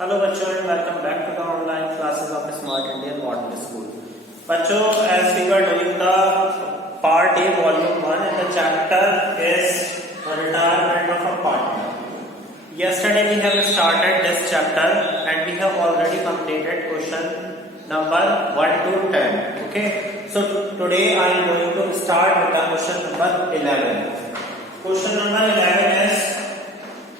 Hello बच्चों and welcome back to the online classes of smart Indian model school. बच्चों, as we were doing the part A volume 1 and the chapter is retirement of a partner. Yesterday we have started this chapter and we have already completed question number 1 to 10. Okay, so today I am going to start with the question number 11. Question number 11 is,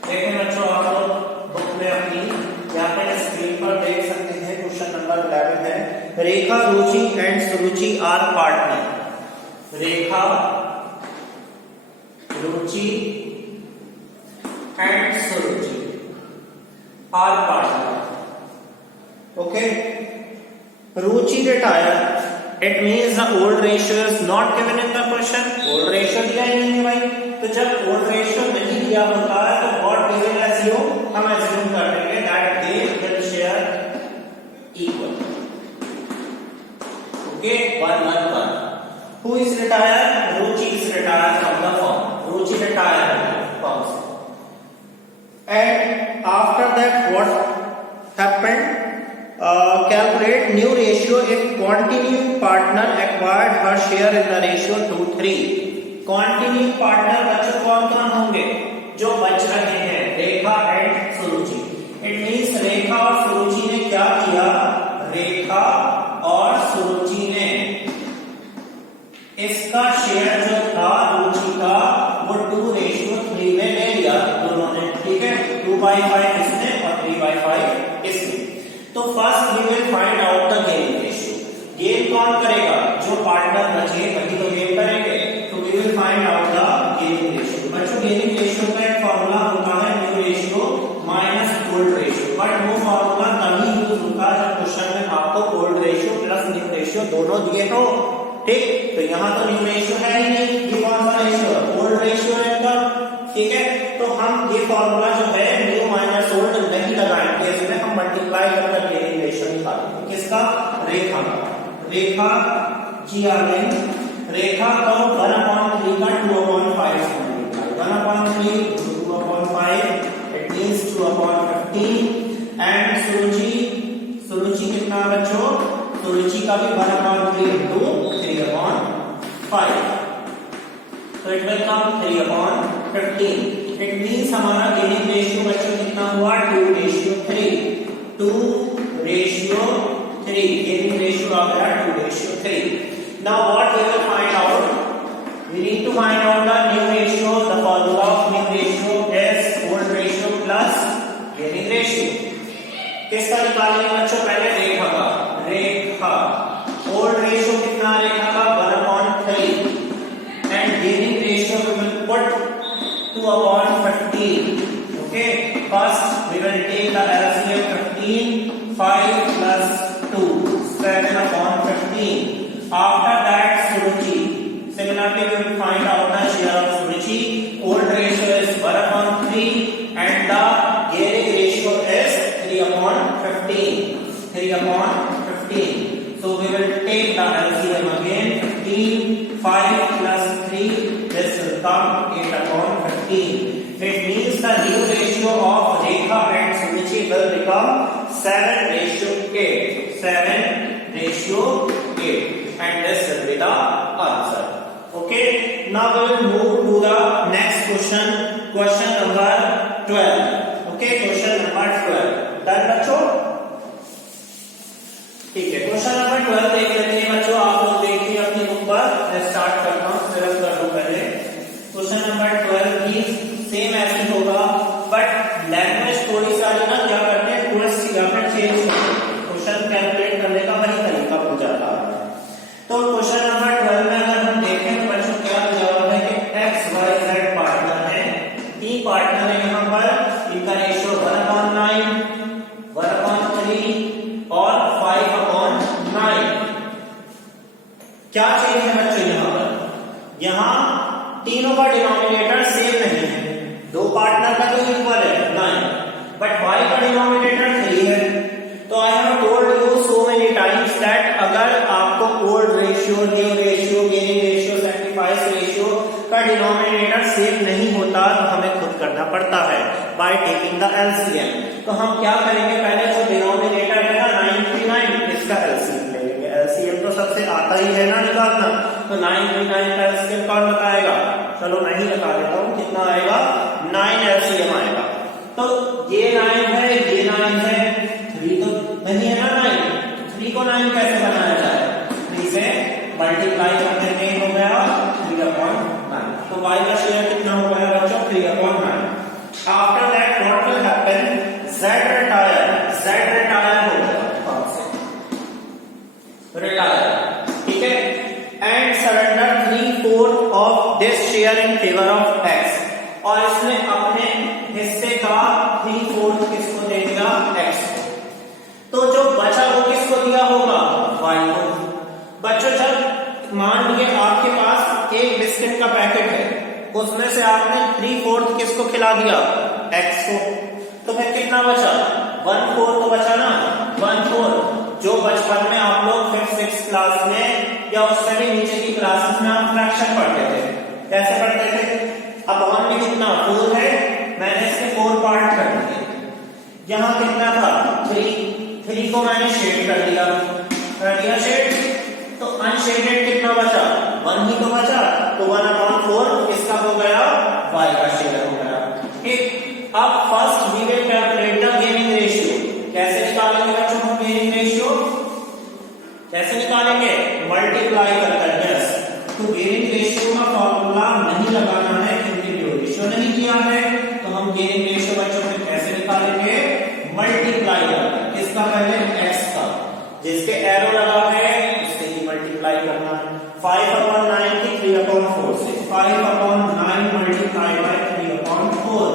देखें बच्चों आप लोग book में अपनी यहाँ पे screen पर देख सकते हैं। क्वेश्चन नंबर 11 है, Rekha, Ruchi and Suruchi are partner. Rekha, Ruchi and Suruchi are partner. Okay, Ruchi retire, it means the old ratio is not given in the question. Old ratio दिया ही नहीं है भाई, तो जब ओल्ड रेशियो नहीं दिया होता है तो व्हाट वी विल अस्यूम, हम अस्यूम कर लेंगे that they will share equal. Okay, 1-1-1। Who is retire? Ruchi is retire from the form. Ruchi retire है फॉर्म से। And after that what happened? Calculate new ratio if continuing partner acquired her share in the ratio 2:3. Continuing partner बच्चों कौन कौन होंगे जो बच रहे हैं? रेखा एंड सुरुचि। इट मीन्स रेखा और सुरुचि ने क्या किया? रेखा और सुरुचि ने इसका शेयर जो था रुचि का वो 2:3 में ले लिया दोनों ने। ठीक है, 2/5 इसने और 3/5 इसने। तो first we will find out the gain ratio. Gain कौन करेगा? जो पार्टनर बचे वही तो गेन करेंगे। तो we will find out the gain ratio. बच्चों, गेनिंग रेशियो का एक फॉर्मूला होता है new ratio minus old ratio, but वो फॉर्मूला तभी यूज होता है जब क्वेश्चन में आपको old ratio plus new ratio दोनों दिए हो। ठीक, तो यहाँ तो न्यू रेशियो है ही नहीं, ये कौन सा रेशियो? ओल्ड रेशियो है इनका। ठीक है, तो हम ये फॉर्मूला जो है न्यू माइनस ओल्ड नहीं लगाएंगे, इसमें हम मल्टीप्लाई करके गेनिंग रेशियो निकालेंगे। किसका? रेखा का। रेखा जी आ गई। रेखा को 1/3 का 2/5 से मल्टीप्लाई। 1/3 2/5 it means 2/15। एंड सुरुचि, सुरुचि कितना बच्चों? सुरुचि का भी 1/3 into 3/5, तो it will come 3/15। It means हमारा गेनिंग रेशियो बच्चों कितना हुआ? 2:3। 2:3 गेनिंग रेशियो आ गया 2:3। Now what we will find out? We need to find out the new ratio. The formula of new ratio is old ratio plus gaining ratio. किसका निकालेंगे बच्चों? पहले रेखा का। रेखा, ओल्ड रेशियो कितना रेखा का? 1/3 and gaining ratio we will put 2/15. Okay, first we will take the LCM 15. 5 plus 2 7/15. After that Suruchi, similarly we will find out the share of Suruchi. Old ratio is 1/3 and the gearing ratio is 3/15. 3/15. So we will take the LCM again. 15 5 plus 3, this will come 8/15. It means the new ratio of Rekha and Suruchi will become 7:8. 7:8, and this will be the answer. Okay, now we will move to the next question. Question number 12. Okay, question number 12. Done बच्चों? ठीक है, question number 12 देख लेते हैं बच्चों। आप लोग देखिए अपनी बुक पर। मैं स्टार्ट करता हूँ, सिर्फ कर दूं पहले। क्वेश्चन नंबर 12 भी सेम ऐसे होगा, बट लैंग्वेज थोड़ी सारी ना क्या करते हैं, ट्विस्ट या फिर चेंज करते हैं। क्वेश्चन कैलकुलेट करने का वही तरीका हो जाता है। तो क्वेश्चन नंबर 12 में अगर हम देखें तो बच्चों क्या जवाब है कि एक्स वाई जेड पार्टनर है। तीन पार्टनर है यहाँ पर। इनका रेशियो 1/9, 1/3 और 5/9। क्या चीज है बच्चों यहाँ पर? यहाँ तीनों का डिनोमिनेटर सेम नहीं है। दो पार्टनर का तो इक्वल है 9, बट y का डिनोमिनेटर 3 है। तो I have told you so many times that अगर आपको old ratio, new ratio, gaining ratio, sacrifice ratio का डिनोमिनेटर सेम नहीं होता तो हमें खुद करना पड़ता है बाय टेकिंग द एलसीएम। तो हम हम क्या करेंगे, पहले जो डिनोमिनेटर है ना 99, इसका एलसीएम ले लेंगे। एलसीएम तो सबसे आता ही है ना निकालना, तो 99 का एलसीएम कौन बताएगा, चलो मैं ही बता देता हूँ कितना आएगा, 9 एलसीएम आएगा। तो ये 9 है, ये 9 है, 3 तो नहीं है ना 9, 3 को 9 कैसे बनाया जाए, 3 से मल्टीप्लाई कर देते हैं, हो गया 3/9। तो y का शेयर कितना हो गया बच्चों, 3/9। After that what will happen, z retire हो गया रिटायर, ठीक है, and surrender 3/4 of this share in favour of x, और इसने अपने हिस्से का 3/4 किसको दे दिया, x को। तो जो बचा वो किसको दिया होगा, y को। बच्चों जब मान लीजिए आपके पास एक बिस्किट का पैकेट है, उसमें से आपने 3/4 किसको खिला दिया, x को, तो फिर कितना बचा, 1/4 तो बचा ना, 1/4 जो बचपन में आप लोग 5th 6th क्लास में या उससे भी नीचे की क्लासेस में आप फ्रैक्शन पढ़ते थे, कैसे पढ़ते थे, अपॉन में कितना 4 है, मैंने इसके 4 पार्ट कर दिए, यहाँ कितना था 3 को मैंने शेड कर दिया शेड, तो अनशेडेड कितना बचा, 1 ही तो बचा, तो 1/4 इसका हो गया, y का शेयर हो गया, ठीक। अब first we will calculate the gaining ratio, कैसे निकालेंगे बच्चों हम गेनिंग रेशियो, कैसे निकालेंगे, मल्टीप्लाई कर यस। तो गेनिंग रेशियो का फॉर्मूला नहीं लगाना है क्योंकि रेशियो नहीं किया है, तो हम गेनिंग रेशियो बच्चों में कैसे निकालेंगे, मल्टीप्लाई करके, किसका पहले, x का, जिसके एरो लगा है उससे ही मल्टीप्लाई करना है। 5/9 की 3/4 से, 5/9 multiply by 3/4,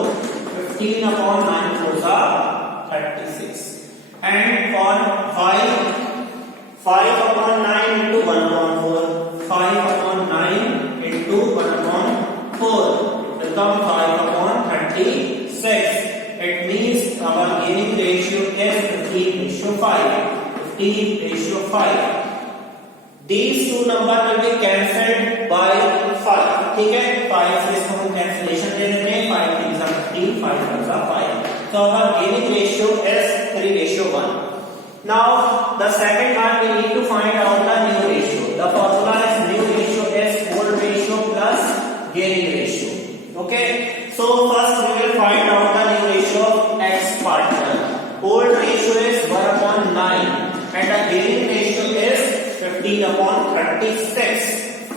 15/9 4 36, and for 5/9 into 1/4, 5/9 into 1/4 become 5/36. It means our gaining ratio is 15:5. 15:5. These two number will be cancelled by 5. ठीक है, 5 से इसको हम कैंसिलेशन दे देते हैं, 5 3 जा 15, 5 1 जा 5. So our gaining ratio is 3:1. Now the second one we need to find out the new ratio. The formula is new ratio is old ratio plus gaining ratio. Okay, so first we will find out the new ratio of x partner. Old ratio is 1/9 and the gaining ratio is 15/36.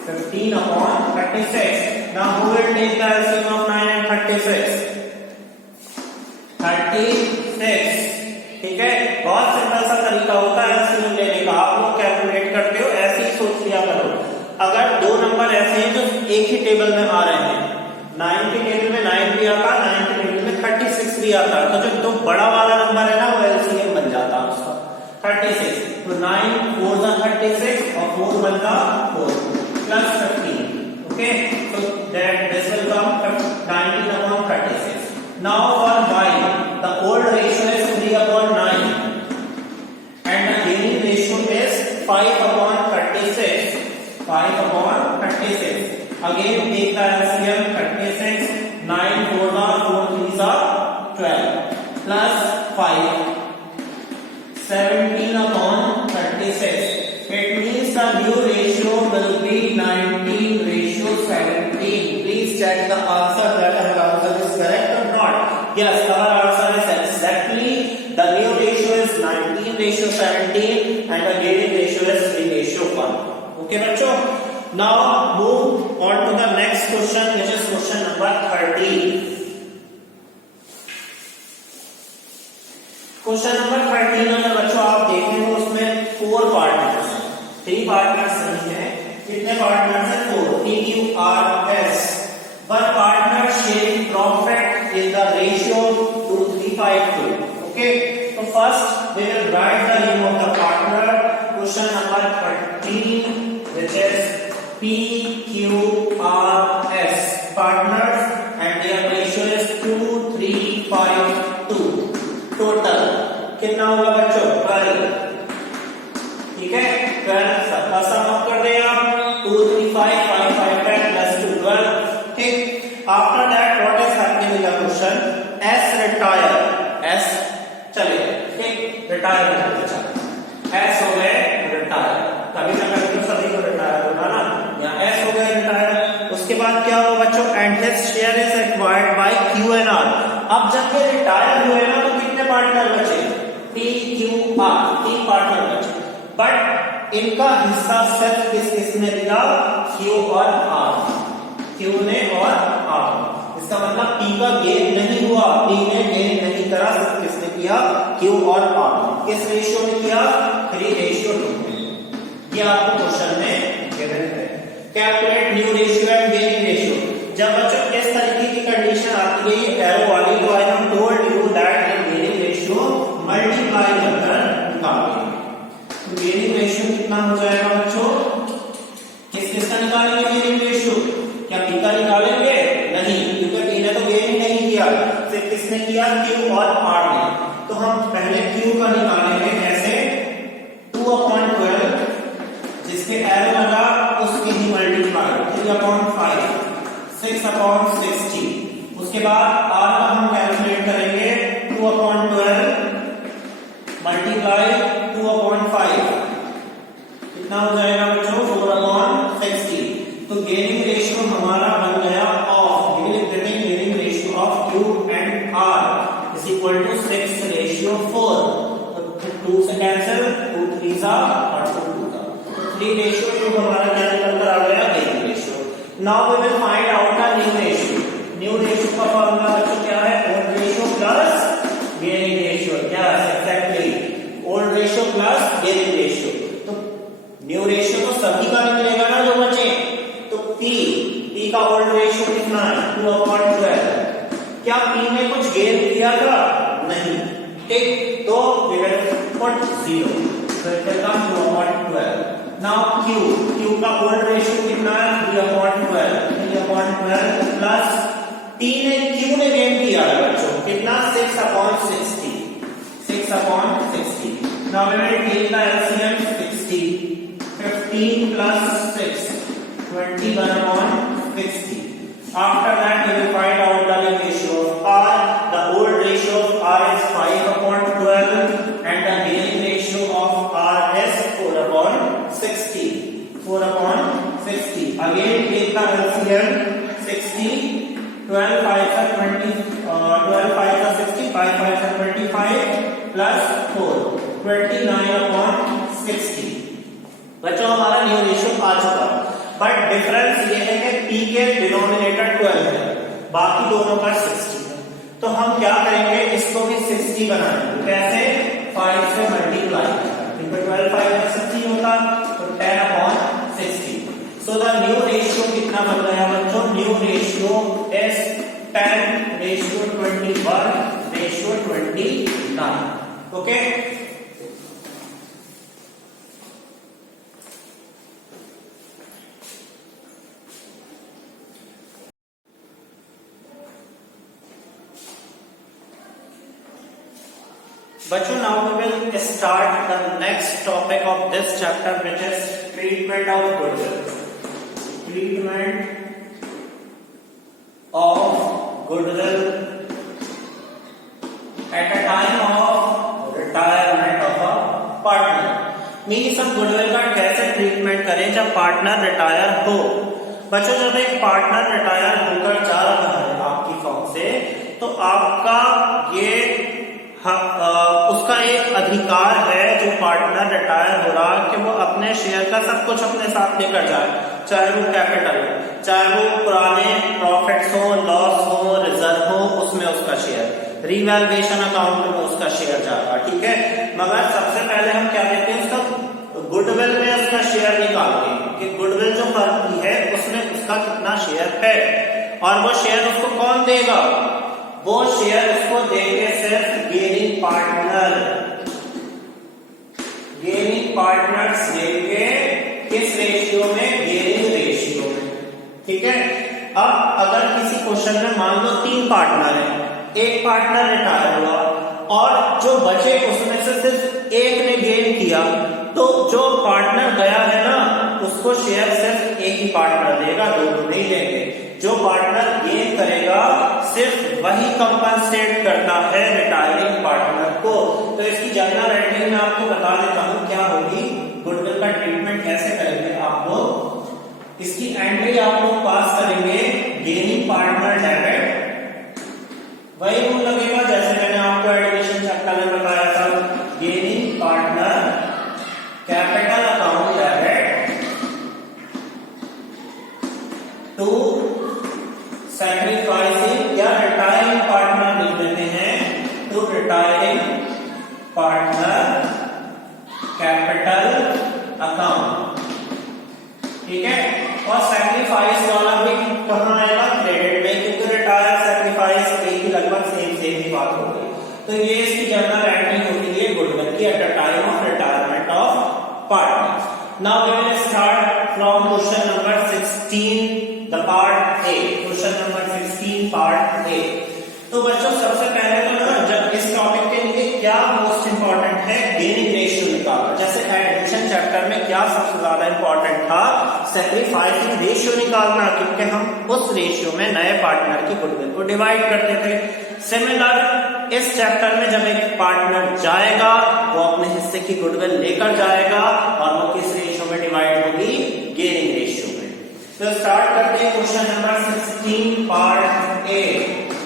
15/36. Now who will take the LCM of 9 and 36? 36. ठीक है, बहुत simple सा तरीका होता है LCM लेने का, आप लोग कैलकुलेट करते हो ऐसे ही सोच लिया करो। अगर दो नंबर ऐसे हैं जो एक ही टेबल में आ रहे हैं, 9 के टेबल में 9 भी आता, 9 के टेबल में 36 भी आता, तो जो दो बड़ा वाला नंबर है ना वो एलसीएम बन जाता है उसका 36। तो 9 4 जा 36 और 4 1 जा 4 plus 15. Okay, so that this will come 19/36. Now for y, the old ratio is 3/9 and the gaining ratio is 5/36. 5/36. Again take the LCM 36. 9 4 जा 4 3 जा 12 plus 5 17/36. It means the new ratio will be 19:17. Please check the answer that our answer is correct or not. Yes, our answer is exactly. The new ratio is 19:17 and the gaining ratio is 3:1. Okay, बच्चों. Now move on to the next question, which is question number 13. Question number 13 अगर बच्चों आप देखें तो उसमें 4 partners हैं, 3 partners नहीं है, कितने पार्टनर्स हैं, 4, PQRS. One partner sharing profit in the ratio 2:3:5. Okay, so first we will write the name of the partner. Question number 13, which is PQRS partners and their ratio is 2:3:5. Total कितना होगा बच्चों, 12. ठीक है, 12 सबका sum up कर दें आप, 2 3 5 5 5 10 plus 2 12. ठीक, after that what is happening in the question, S retire, S चलिए ठीक, रिटायरमेंट बचा, एस हो गए रिटायर, कभी ना कभी तो सभी को रिटायर होगा ना, यहाँ एस हो गए रिटायर। उसके बाद क्या होगा बच्चों, and his share is acquired by Q and R. अब जब ये रिटायर हुए ना तो कितने पार्टनर बचे, टी क्यू आर, 3 पार्टनर बचे, बट इनका हिस्सा सिर्फ किसने दिया, क्यू और आर, क्यू ने और आर। इसका मतलब पी का गेन नहीं हुआ, पी ने गेन नहीं करा, सिर्फ किसने किया, क्यू और आर। किस रेशियो में किया, 3:2 में। ये आपको क्वेश्चन में गिवन है। Calculate new ratio and gaining ratio. जब बच्चों इस तरीके की कंडीशन आती है ये एरो वाली, तो I have told you that in gaining ratio multiply करके निकालेंगे। तो गेनिंग रेशियो कितना हो जाएगा बच्चों, किसका निकालेंगे गेनिंग रेशियो, क्या पी का निकालेंगे, नहीं, क्योंकि पी ने तो गेन ही नहीं किया, सिर्फ किसने किया, क्यू और आर ने। तो हम पहले क्यू का निकालेंगे, कैसे, 2/12 जिसके एरो लगा उसकी ही मल्टीप्लाई 3/5, 6/60। उसके बाद आर का हम कैलकुलेट करेंगे, 2/12 मल्टीप्लाई 2/5 कितना हो जाएगा बच्चों, 4/60। तो गेनिंग रेशियो हमारा बन गया of gaining ratio of Q and R is equal to 6:4। तो 2 से कैंसिल, 2 3 और 2 2 का, 3:2 हमारा क्या निकल कर आ गया, gaining ratio. Now we will find out the new ratio. New ratio का फॉर्मूला बच्चों क्या है, old ratio plus gaining ratio. Yes exactly, old ratio plus gaining ratio. तो न्यू रेशियो तो सभी का निकलेगा ना जो बचे, तो P का ओल्ड रेशियो कितना है, 2/12। क्या P ने कुछ गेन किया था, नहीं, ठीक, तो we will put 0, so it will come 2/12. now Q का ओल्ड रेशियो कितना है, 3/12 प्लस P ने Q ने गेन किया है बच्चों कितना, 6/60, 6/60। now we will take the LCM, 60, 15 plus 6, 21/60. After that we will find out the ratio of R. The old ratio of R is 5/12 and the gaining ratio of R is 4/60. 4/60. Again take the LCM, 60, 12 5 are 20, 12 5 are 60, 5 5 are 25 plus 4, 29/60। बच्चों हमारा new ratio आ चुका, but difference ये है कि P के denominator 12 है, बाकी दोनों का 60 है। तो हम क्या करेंगे, इसको भी 60 बनाएंगे, कैसे, 5 से मल्टीप्लाई, क्योंकि 12 5 में 60 होगा, तो 10/60। सो द न्यू रेशियो कितना बन गया बच्चों, न्यू रेशियो इज 10:21:29। ओके, बच्चों now we will start the next topic of this chapter, which is treatment of goodwill. Treatment of goodwill at a time of retirement of a partner. Means हम goodwill का कैसे treatment करें जब partner retire हो। बच्चों जब एक partner retire होकर जा रहा है आपकी फर्म से, तो आपका ये उसका एक अधिकार है जो पार्टनर रिटायर हो रहा है कि वो अपने शेयर का सब कुछ अपने साथ लेकर जाए, चाहे वो कैपिटल हो, चाहे वो पुराने प्रॉफिट्स हो, लॉस हो, रिजर्व हो, उसमें उसका शेयर, रिवैल्यूएशन अकाउंट में उसका शेयर जाएगा, ठीक है। मगर सबसे पहले हम क्या कहते हैं, उसका गुडविल में उसका शेयर निकालते हैं कि गुडविल जो फर्म की है उसमें उसका कितना शेयर है, और वो शेयर उसको कौन देगा, वो शेयर उसको देंगे सिर्फ गेनिंग पार्टनर, गेनिंग पार्टनर्स देंगे किस रेशियो में, गेनिंग रेशियो में, ठीक है। अब अगर किसी क्वेश्चन में मान लो 3 पार्टनर हैं, एक पार्टनर रिटायर हुआ और जो बचे उसमें से सिर्फ एक ने गेन किया, तो जो पार्टनर गया है ना उसको शेयर सिर्फ एक ही पार्टनर देगा, दोनों नहीं देंगे। जो पार्टनर गेन करेगा सिर्फ वही कंपनसेट करता है रिटायरिंग पार्टनर को। तो इसकी जनरल एंट्री में आपको बता देता हूं क्या होगी, गुडविल का ट्रीटमेंट कैसे करेंगे आप लोग। इसकी एंट्री आप लोग पास करेंगे गेनिंग पार्टनर डेबिट, वही रूल लगेगा जैसे मैंने आपको एडमिशन चैप्टर में बताया था, gaining partner capital account debit to sacrificing या रिटायरिंग पार्टनर लिख देते हैं, to retiring partner capital account, ठीक है। और सैक्रिफाइस वाला भी कहां आएगा, क्रेडिट में, क्योंकि रिटायर सैक्रिफाइस एक ही लगभग सेम ही बात हो गई। तो ये इसकी जनरल एंट्री होती है गुडविल की at the time of retirement of partner. Now we will start from question number 16 the part A, question number 16 part A. तो बच्चों सबसे पहले तो ना जब इस टॉपिक के लिए क्या मोस्ट इंपॉर्टेंट है, गेनिंग रेशियो निकालना। जैसे एडमिशन चैप्टर में क्या सबसे ज्यादा इंपॉर्टेंट था, सैक्रिफाइसिंग रेशियो निकालना, क्योंकि हम उस रेशियो में नए पार्टनर की गुडविल को डिवाइड करते थे। सिमिलर इस चैप्टर में जब एक पार्टनर जाएगा वो अपने हिस्से की गुडविल लेकर जाएगा और वो किस रेशियो में डिवाइड होगी, गेनिंग रेशियो में। तो स्टार्ट करते हैं question number 16 part A.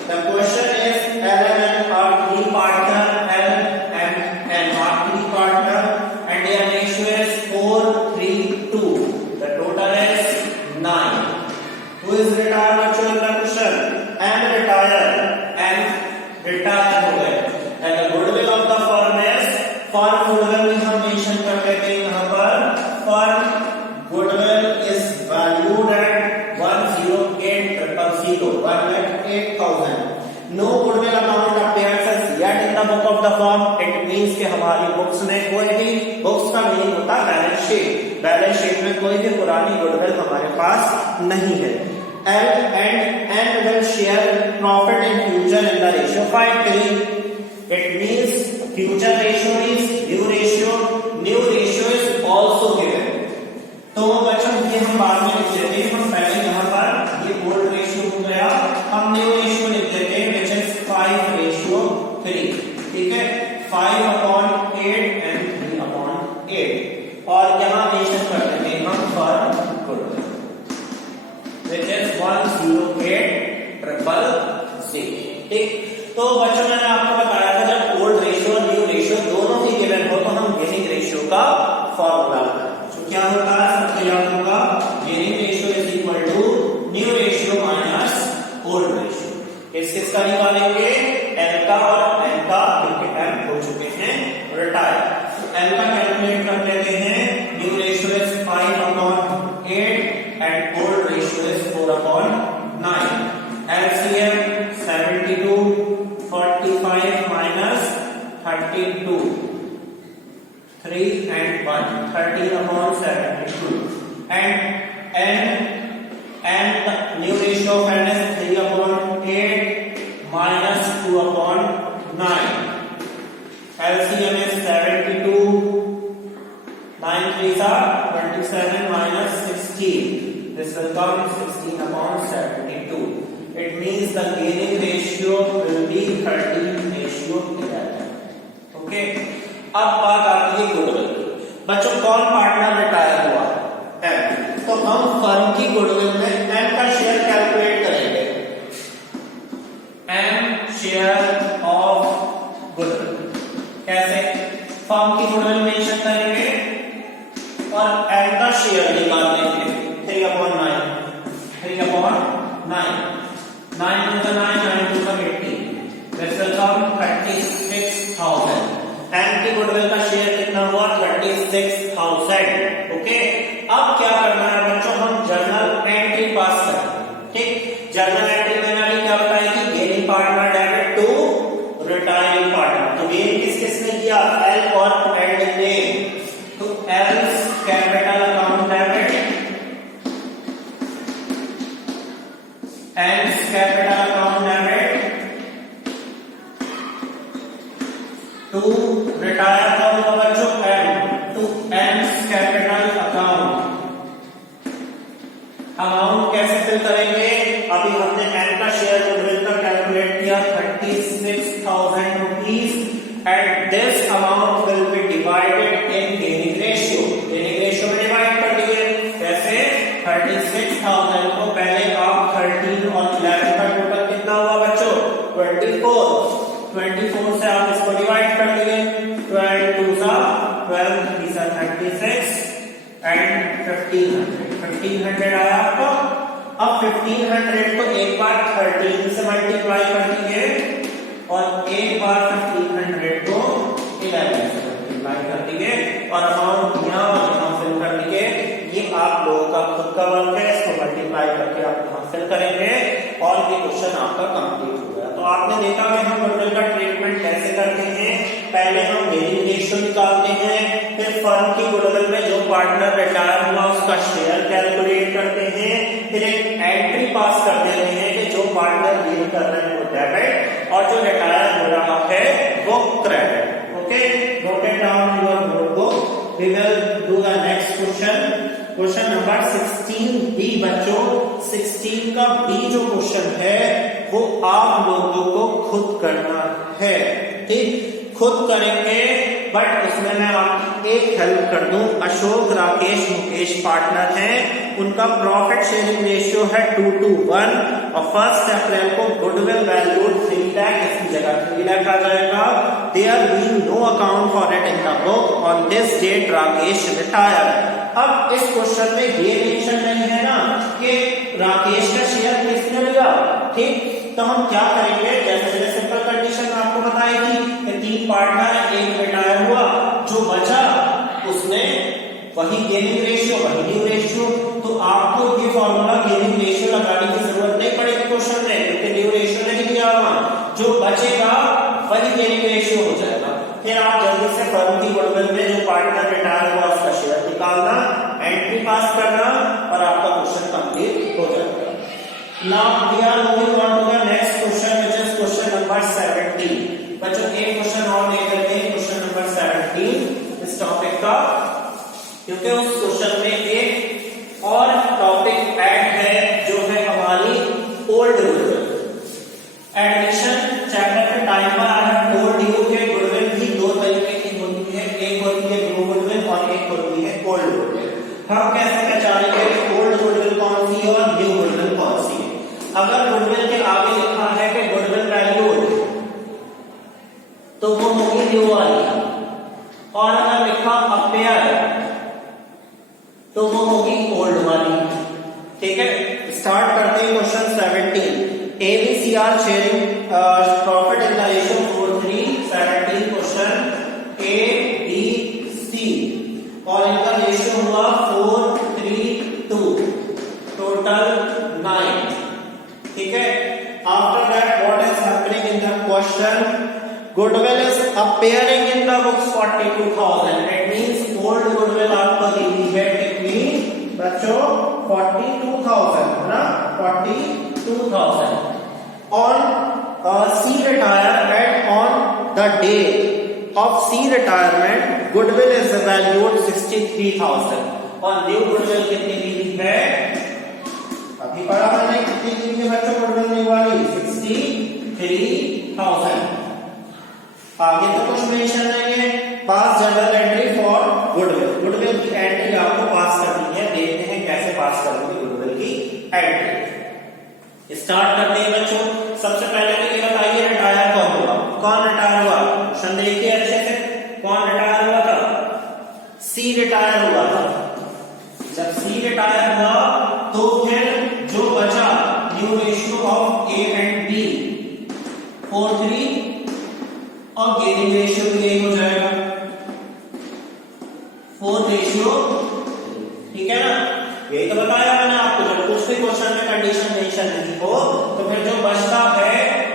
The question is L R three partner, L M N R three partner and their ratio is 4:3:2। The total is 9। Who is retire बच्चों in the question, M retire, M retire हो गए। And the goodwill of the firm is, firm goodwill भी हम mention कर देते हैं यहां पर, firm goodwill is valued at 108,000, 1,08,000. No goodwill account appears as yet in the book of the firm. It means कि हमारी बुक्स में कोई भी, बुक्स का मीनिंग होता है बैलेंस शीट, बैलेंस शीट में कोई भी पुरानी गुडविल हमारे पास नहीं है। And will share profit in future in the ratio 5:3. It means future ratio means new ratio. New ratio is also given. तो बच्चों ये हम बाद में लिख देते हैं, हम पहले यहाँ पर ये ओल्ड रेशियो हो गया, हम न्यू रेशियो लिख देते हैं विच इज 5:3, ठीक है, 5/8 एंड 3/8। और यहाँ मेंशन कर देते हैं हम फर्म गुडविल विच इज 108,000, ठीक। तो बच्चों मैंने आपको बताया था जब ओल्ड रेशियो और न्यू रेशियो दोनों ही गिवन हो तो हम गेनिंग रेशियो का फॉर्मूला लगाएं। क्या होता है, सबको याद होगा, gaining ratio is equal to new ratio minus old ratio. किसका निकालेंगे, एल का और एन का, क्योंकि एम हो चुके हैं रिटायर। तो एल का कैलकुलेट कर लेते हैं, new ratio is 5/8 and old ratio is 4/9। LCM 72, 45 minus 32, 3 and 1, 13/72. And the new ratio of n is 3/8 minus 2/9. LCM is 72, 9 3s are 27 minus 16. This will come 16/72. It means the gaining ratio will be 13:11. Okay. अब बात आती है goodwill की। बच्चों कौन partner retire हुआ, M. तो हम फर्म की गुडविल में एम का शेयर कैलकुलेट करेंगे, एम शेयर ऑफ गुडविल। कैसे, फर्म की गुडविल मेंशन करेंगे और एम का शेयर निकाल देंगे, 3/9, 3/9, 9 to the 9, 9 to the 18. This will come 36,000. M की गुडविल का शेयर कितना हुआ, 36,000। ओके, अब क्या करना है बच्चों, हम जर्नल एंट्री पास करेंगे, ठीक। जर्नल एंट्री मैंने अभी क्या बताया कि gaining partner debit to retiring partner. तो गेन किस किस ने किया, एल और एंड ने। तो L's capital account debit, L's capital account debit to retire कौन होगा बच्चों, M, to M's capital account amount will be divided in gaining ratio, gaining ratio में डिवाइड कर दिए। कैसे? 36,000 को पहले आप 13 और 11 का टोटल कितना हुआ बच्चों? 24 से आप इसको डिवाइड कर दिए। 12 2 12 3 36 एंड 1500 आया आपको। अब 1500 को एक बार 13 से मल्टीप्लाई कर दिए और एक बार 1500 को 11 से मल्टीप्लाई कर दिए और अमाउंट यहाँ फिल कर दिए। ये आप लोगों का खुद का वर्क है, इसको मल्टीप्लाई करके आप यहाँ फिल करेंगे और ये क्वेश्चन आपका कंप्लीट हो गया। तो आपने देखा कि हम गुडविल का ट्रीटमेंट कैसे करते हैं। पहले हम गेनिंग रेशियो निकालते हैं, फिर फर्म की गुडविल में जो पार्टनर रिटायर हुआ उसका शेयर कैलकुलेट करते हैं, फिर एक एंट्री पास कर देते हैं कि जो पार्टनर डील कर रहे हैं वो डेबिट और जो रिटायर हो रहा है वो credit. Okay, note it down in your notebook. We will do the next question, question number 16 B बच्चों। 16 का बी जो क्वेश्चन है वो आप लोगों को खुद करना है, ठीक? खुद करेंगे, बट उसमें मैं आपकी एक हेल्प कर दूं। अशोक, राकेश, मुकेश पार्टनर हैं, उनका प्रॉफिट शेयरिंग रेशियो है 2:1 और 1 अप्रैल को गुडविल वैल्यू 3 लाख, इसकी जगह 3 लाख आ जाएगा। There being no account for it in the book on this date Rakesh retire. अब इस क्वेश्चन में ये मेंशन नहीं है ना कि राकेश का शेयर किसने लिया, ठीक? तो हम क्या करेंगे, जैसे मैंने सिंपल कंडीशन आपको बताई थी कि 3 पार्टनर, एक रिटायर हुआ, जो बचा उसने वही गेनिंग रेशियो, वही ड्यू रेशियो। तो आपको ये फॉर्मूला गेनिंग रेशियो लगाने की जरूरत नहीं पड़ेगी क्वेश्चन में, क्योंकि ड्यू रेशियो नहीं दिया हुआ। जो बचेगा वही गेनिंग रेशियो हो जाएगा। फिर आप जल्दी से फर्म की गुडविल में जो पार्टनर रिटायर हुआ उसका शेयर निकालना, एंट्री पास करना और आपका क्वेश्चन कंप्लीट हो जाएगा। Now we are moving on to the next question, which is question number 17. बच्चों एक क्वेश्चन और देख लेते हैं, क्वेश्चन नंबर 17 इस टॉपिक का, क्योंकि उस क्वेश्चन में एक और टॉपिक ऐड है जो है हमारी ओल्ड गुडविल। एडमिशन चैप्टर के टाइम पर आई हैव टोल्ड यू कि गुडविल भी दो तरीके की होती है, एक होती है न्यू गुडविल और एक होती है ओल्ड गुडविल। हम कैसे पहचानेंगे कि ओल्ड गुडविल कौन सी है और न्यू गुडविल कौन सी है? अगर गुडविल के आगे लिखा है कि गुडविल वैल्यू, तो वो होगी न्यू वाली, और अगर लिखा अपेयर तो वो होगी ओल्ड वाली, ठीक है? स्टार्ट करते हैं question 17। ABCR sharing profit in the ratio 4:3। 17 question ABC और इनका रेशियो हुआ 4:3:2, टोटल 9, ठीक है? After that what is happening in the question? Goodwill is appearing in the books 42,000। It means old goodwill आपको दी हुई है कितनी बच्चों? 42,000, है ना? 42,000 on C retire at on the day of C retirement goodwill is valued 63,000 और new goodwill कितनी दी हुई है? अभी पढ़ा मैंने कितनी दी हुई है बच्चों गुडविल न्यू वाली? 63,000। आगे तो कुछ मेंशन नहीं है। Pass journal entry for goodwill, goodwill की एंट्री आपको पास करनी है। देखते हैं कैसे पास करेंगे गुडविल की एंट्री। स्टार्ट करते हैं बच्चों। सबसे पहले तो ये बताइए रिटायर कौन हुआ? कौन रिटायर हुआ? क्वेश्चन देखिए अच्छे से। कौन रिटायर हुआ था? सी रिटायर हुआ था। जब सी रिटायर हुआ तो फिर जो बचा new ratio of A and B 4:3 और गेनिंग रेशियो भी यही हो जाएगा 4:3, ठीक है ना? यही तो बताया मैंने आपको। जब कुछ भी क्वेश्चन में कंडीशन मेंशन नहीं हो तो फिर जो बचता है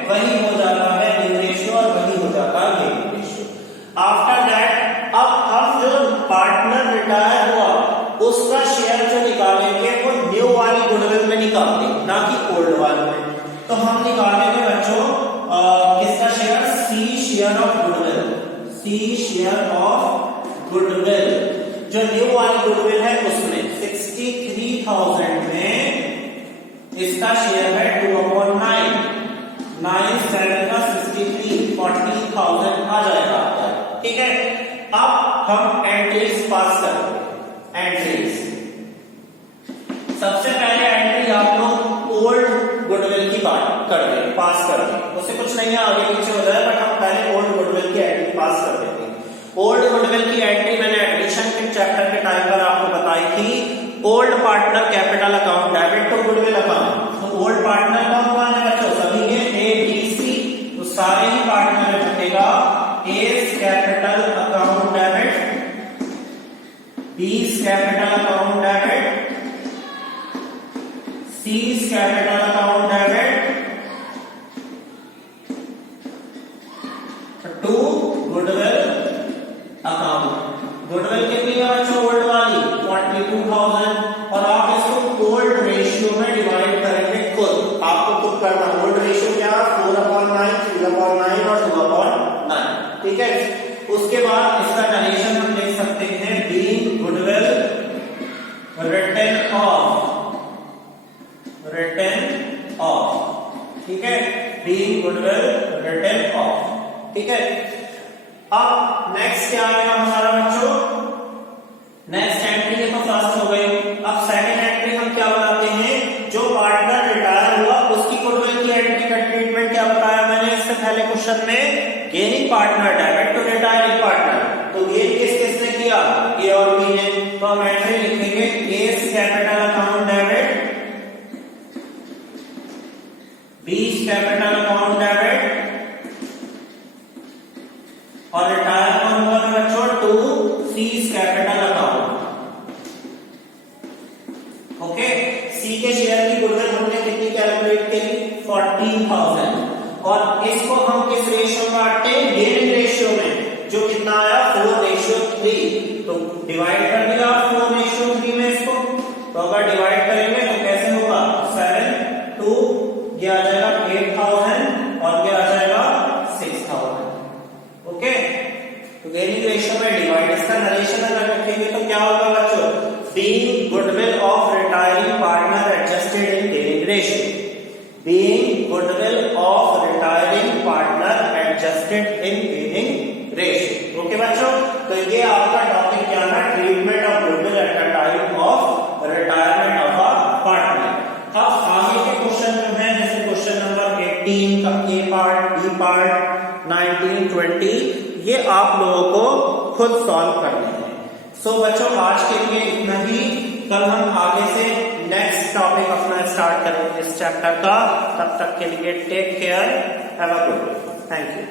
वही हो जाता है न्यू रेशियो और वही हो जाता है गेनिंग रेशियो। आफ्टर दैट अब हम जो पार्टनर रिटायर हुआ उसका शेयर जो निकालेंगे वो न्यू वाली गुडविल में निकालेंगे, ना कि ओल्ड वाली में। तो हम निकालेंगे बच्चों किसका share? C share of goodwill. C share of goodwill जो न्यू वाली गुडविल है उसमें 63,000 में इसका शेयर है 2/9, 9 7 का 63, 40,000 आ जाएगा, ठीक है? अब हम एंट्रीज पास करेंगे। एंट्रीज, सबसे पहले एंट्री आप लोग ओल्ड गुडविल की बात कर दें, पास कर दें, उससे कुछ नहीं है, आगे पीछे हो जाए, बट हम पहले ओल्ड गुडविल की एंट्री पास कर देते हैं। ओल्ड गुडविल की एंट्री मैंने एडमिशन के चैप्टर के टाइम पर आपको बताई थी। Old partner capital account debit to goodwill account. तो ओल्ड पार्टनर कौन कौन है बच्चों? सभी के ए बी सी, तो सारे ही पार्टनर में बचेगा A capital account debit, B capital account debit, C capital account debit, to goodwill account. Goodwill कितनी है बच्चों? ओल्ड वाली 42,000, और आप इसको ओल्ड रेशियो में डिवाइड करेंगे खुद, आपको खुद करना। ओल्ड रेशियो क्या? 4/9, 3/9 और 2/9, ठीक है। उसके बाद इसका नरेशन हम देख सकते हैं, बीइंग गुडविल रिटन ऑफ, ठीक है, बीइंग गुडविल रिटन ऑफ, ठीक है। अब नेक्स्ट क्या आएगा हमारा बच्चों? नेक्स्ट एंट्री ये तो फर्स्ट हो गई। अब सेकंड एंट्री हम क्या बनाते हैं? जो पार्टनर रिटायर हुआ उसकी गुडविल की एंट्री का ट्रीटमेंट क्या बताया मैंने इससे पहले क्वेश्चन में? Gaining partner debit to retiring partner. तो गेन किसने किया? ए और बी ने। तो हम एंट्री लिखेंगे A capital account debit, B capital account debit, और रिटायर कौन हुआ था बच्चों? To C capital account. Okay, C के शेयर की गुडविल हमने कितनी कैलकुलेट करी? 14,000, और इसको हम किस रेशियो में बांटते हैं? गेनिंग रेशियो में, जो कितना आया? 4:3। तो डिवाइड कर दिया 4:3 में इसको। तो अगर डिवाइड करेंगे तो कैसे होगा? 7, 2, ये आ जाएगा 8,000 और ये आ जाएगा 6,000। ओके, तो गेनिंग रेशियो में डिवाइड, इसका नरेशन अगर रखेंगे तो क्या होगा बच्चों? Being goodwill of retiring partner adjusted in gaining ratio, being goodwill of retiring partner adjusted in gaining ratio. Okay बच्चों, तो ये आपका टॉपिक क्या है? Treatment of goodwill eight the time of retirement of a partner. अब आगे के question जो है, जैसे क्वेश्चन नंबर 18 का ए पार्ट, बी पार्ट, 19, 20, ये आप लोगों को खुद सॉल्व करने हैं। सो बच्चों, आज के लिए इतना ही। कल हम आगे से नेक्स्ट टॉपिक अपना स्टार्ट करेंगे इस चैप्टर का। तब तक के लिए take care, have a good day, thank you.